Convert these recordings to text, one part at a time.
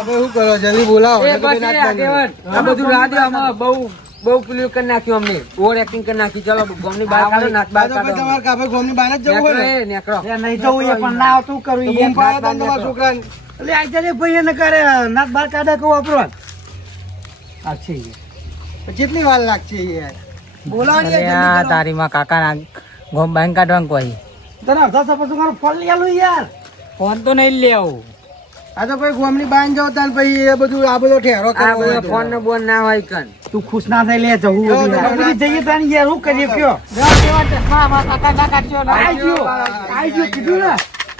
આપણે શું કરો જલ્દી બોલાવો એ બસ એ આગેવાન આ બધું રાહ દે આમાં બહુ પેલું કરી નાખ્યું અમને ઓવર એક્ટિંગ કરી નાખી ચલો ગોમની બહાર કાઢો નાચ બહાર કાઢો તમારે કાપે ગોમની બહાર જ જવું હોય ને નેકળો નહીં જવું એ પણ ના આવતું કરવું એ તમારા છોકરાને એટલે આઈ જાય ભાઈ એને કરે નાત બાર કાઢે કહું વાપરો છે કેટલી વાર લાગશે યાર બોલાવો અરે તારી માં કાકા ના ગોમ બેંક કાઢવા કોઈ તને અડધા સપોઝ ફોન લઈ આલું યાર ફોન તો નહીં લેવું આ તો કોઈ ગોમની બાંધ જાવ તાન પછી એ બધું આ બધો ઠેરો આ બધો ફોન ને બોન ના હોય કન તું ખુશ ના થઈ લે જવું જઈએ તને યાર હું કરીએ કયો આઈ ગયો કીધું ને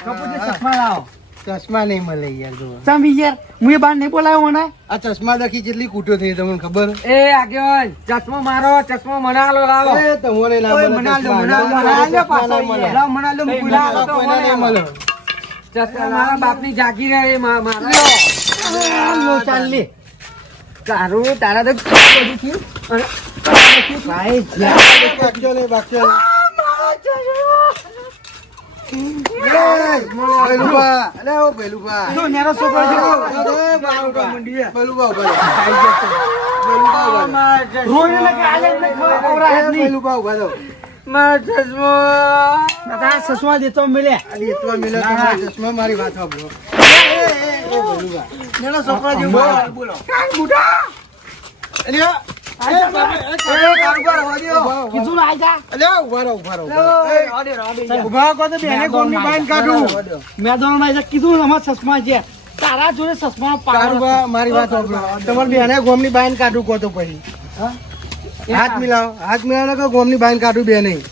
કપૂર ચશ્મા લાવો ચશ્મા નહીં મળે યાર જો ચામી યાર હું એ બાર નહીં બોલાવ્યો મને આ ચશ્મા દખી જેટલી કૂટ્યો થઈ તમને ખબર એ આગેવાન ચશ્મો મારો ચશ્મો મને આલો લાવો એ તમને ના ઓય મળે મનાલ દો, ચશ્મા. મનાલ દો, ના, મનાલ દો ચશ્મા પાછો ના મળે. યાર. મનાલ દો, એ મુકુલા. મનાલ દો. કોઈને નહીં મળે. ચશ્મા મારા બાપની જાગીર હે મારા લો, ચાલ લે. તારું તારા તો બધું થયું ભાઈ, બાકશો નહીં, બાકશો નહીં. એ, ભેલુભા. અરે ઓ ભેલુભા. જો નેરો છોકરો છે. અરે ભેલુભા. ભેલુભા ઉભા રહો. ભેલુભા ઉભા રહો. રોઈને લગે આલે ને ખવડાવે એ, નહીં. ભેલુભા ઉભા રહો. મારો ચશ્મો તારા સસવા દેતો મળે. આ દેતવા મિલે તો મારા ચશ્મા મારી વાત સાંભળો. એ, ભેલુભા. નેરો છોકરો છે. બોલો. અરે, કીધું ને આઈ જા. અલ્યા, ઉભા રહો, ઉભા રહો, ઉભા રહો. એ, ઉભા કહો તો બેને ગોમની બાઈન કાઢું. મેદાનમાં આઈ જા. કીધું ને અમારા ચશ્મા છે. તારા જોડે ચશ્મા કારુબા, મારી વાત સાંભળો. તમારી બેને ગોમની બાઈન કાઢું કહો તો પછી હાથ મિલાવો, હાથ મિલાવો ને કહો ગોમની બાઈન કાઢું બે નહીં.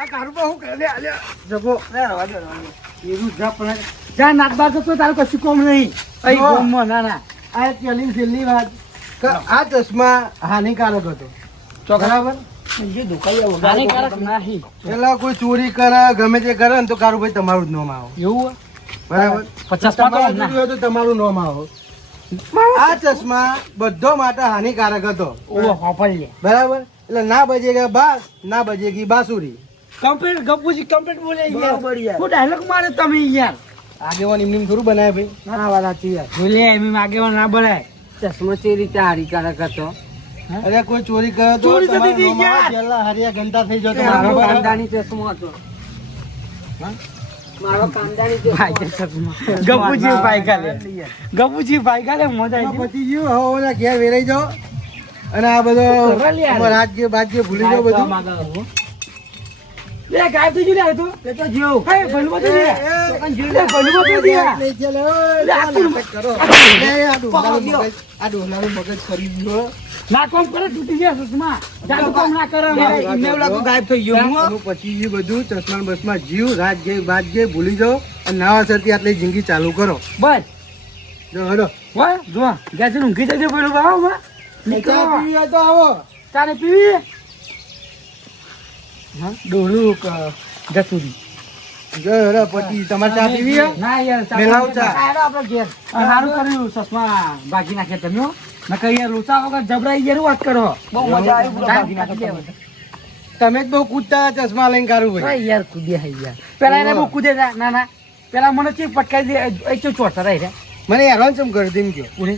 આ કારુબા હું કરે? લે, લે, જગો. એવું જા પણ જા નાત બાર તો તારું કશું કોમ નહીં. અહીં જો. કોમમાં ના ના. આ પહેલી છેલ્લી વાત કે આ ચશ્મા હાનિકારક હતો, બરાબર? હાનિકારક નહીં. પેલા કોઈ ચોરી કરે ગમે તે કરે ને તો કારુભાઈ તમારું જ નામ આવો, એવું બરાબર? 50 તમારું માં જોયું હોય તો તમારું નામ આવો. આ ચશ્મા બધો માટે હાનિકારક હતો, ઓ હોપલ લે. બરાબર? એટલે ના બજેગા બાસ, ના બજેગી બાસુરી. કમ્પ્લીટ ગપુજી કમ્પ્લીટ બોલે યાર. હું ડાયલોગ મારે તમે યાર. આગેવાન એમની થોડું બનાવે ભાઈ. ના ના વાત સાચી યાર. બોલે એમ આગેવાન ના બોલાય. ચશ્મો તે રીતે હાનિકારક હતો અરે કોઈ ચોરી કરે તો ચોરી થતી હતી તમારા યાર. પેલા હરિયા ગંતા થઈ જતો. મારો કાંદાની ચશ્મો હતો મારો કાંદાની ભાઈ કે ચશ્મા. ગપુજી ભાઈ ગાલે. ગપુજી ભાઈ ગાલે મજા આવી ગઈ. પછી ગયું હવે ઓલા ઘેર વેરાઈ જાઓ અને આ બધો કરવા લે યાર. રાજ્ય બાજ્ય ભૂલી જાઓ બધું. લે ગાય તો જોઈ લે તો. લે તો જીવ. હે ભલવા તો લે. લે ભલવા તો લે. લઈ ચાલો, લે, આ તું- નાટક કરો. લે, આ ડોલાનું મગજ, આ ડોલાનું મગજ ફરી ગયો. ના કોમ કરે તૂટી જાય ચશ્મા. જાદુ કામ ના કરે. એમને લાગુ ગાયબ થઈ ગયો. એનું પછી ગયું બધું ચશ્મા ને બસમાં જીવ રાત ગઈ બાદ ગઈ ભૂલી જાઓ અને નવા સરથી આટલી જિંદગી ચાલુ કરો. બસ જો હડો. વાહ જો ગયા ઊંઘી જજે પેલું બાવા ચા પીવી હોય તો આવો. તારે પીવી હા ડોલું જતુરી જો હડો પછી તમારે ચા પીવી હોય? ના યાર મેલાવ ચા. આપણે ઘેર સારું કર્યું ચશ્મા ભાગી નાખે તમે હો. નકર યાર લોચા વગર જબરાઈ ગયા વાત કરો બહુ મજા આવી તમે જ બહુ કૂદતા હતા ચશ્મા લઈને કાઢું ભાઈ. યાર કૂદે હે યાર પેલા એને બહુ કૂદે તા. ના ના પેલા મને ચીપ પટકાઈ દે એ ચોટતા રહી રે મને હેરાન ચમ કર્યું તેમ કયો. ઉડે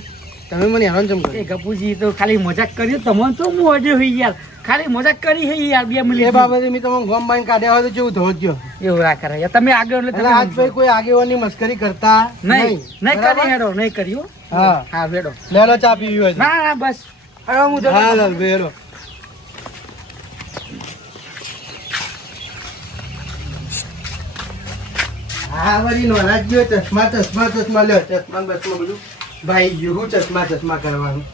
તમે મને હેરાન ચમ એ કર્યું. ગપુજી તો ખાલી મજાક કર્યું તમને તો મોજે હોય યાર ખાલી મજાક કરી હે યાર 2 મિનિટ એ બાબતે મેં તમને ગોમ બાઈને કાઢ્યા હોય તો કેવું ધોજો. એવું રા કરે યાર તમે આગળ એટલે એટલે આજ ભાઈ કોઈ આગેવાની મસ્કરી કરતા નહીં નહીં બરાબર? કરી હેડો નહીં કર્યું હા હા વેડો લેલો ચા પીવી હોય તો. ના ના બસ હવે હું જતો હા લાલ વેલો. હા વળી નોના જ ગયો ચશ્મા ચશ્મા ચશ્મા લ્યો ચશ્મા બસમાં બધું ભાઈ ગયું ચશ્મા ચશ્મા કરવાનું.